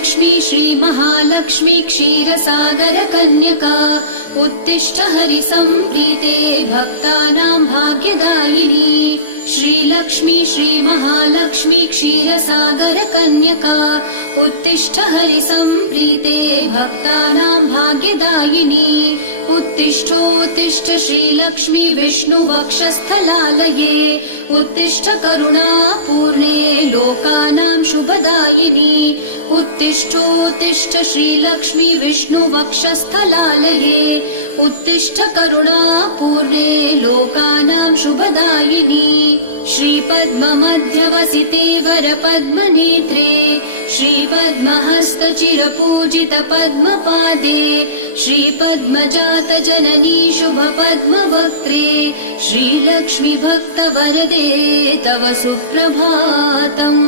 श्रीलक्ष्मी श्रीमहालक्ष्मी क्षीरसागरकन्यका उत्तिष्ठ हरिसम्प्रीते भक्तानां भाग्यदायिनी। श्रीलक्ष्मी श्रीमहालक्ष्मी क्षीरसागरकन्यका उत्तिष्ठ हरिसम्प्रीते भक्तानां भाग्यदायिनी। उत्तिष्ठोत्तिष्ठ श्रीलक्ष्मी विष्णुवक्षस्थलालये उत्तिष्ठ करुणापूर्णे लोकानां शुभदायिनी। उत्तिष्ठोत्तिष्ठ श्रीलक्ष्मी विष्णुवक्षस्थलालये उत्तिष्ठ करुणापूर्णे लोकानां शुभदायिनी। श्रीपद्ममध्यवसिते वरपद्मनेत्रे श्रीपद्महस्तचिरपूजित पद्मपादे श्रीपद्मजातजननी शुभपद्मवक्त्रे श्रीलक्ष्मी भक्तवरदे तव सुप्रभातम्।